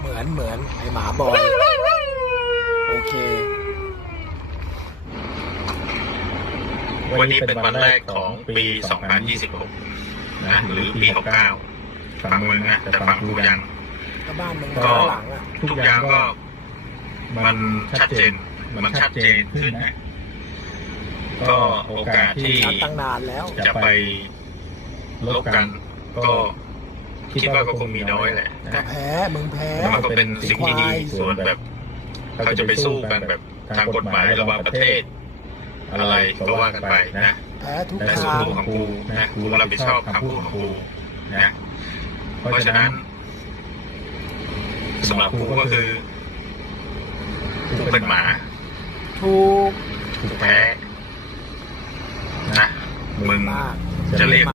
เหมือนเหมือนไอหมาบอยโอเค วันนี้เป็นวันแรกของปี 2026 นะหรือปี 69ฝั่งมึงนะแต่ฝั่งกูยัง ก็บ้านมึงก็ข้างหลังอะทุกอย่างก็ มันชัดเจน มันชัดเจนขึ้นนะก็โอกาสที่นัดตั้งนานแล้วจะไปลบกัน ก็คิดว่าก็คงมีน้อยแหละก็นะแพ้มึงแพ้แล้วมันก็เป็นสิ่งที่ดีส่วนแบบเขาจะไปสู้กันแบบทางกฎหมายระหว่างประเทศ อะไรก็ว่ากันไปนะแพ้ทุกแต่ส่วนทางตัวของกูนะกูรับผิดชอบคำพูดของกูนะเพราะฉะนั้นสำหรับกูก็คือกูเป็นหมาถูกกูแพ้นะมึงมากจะเรียก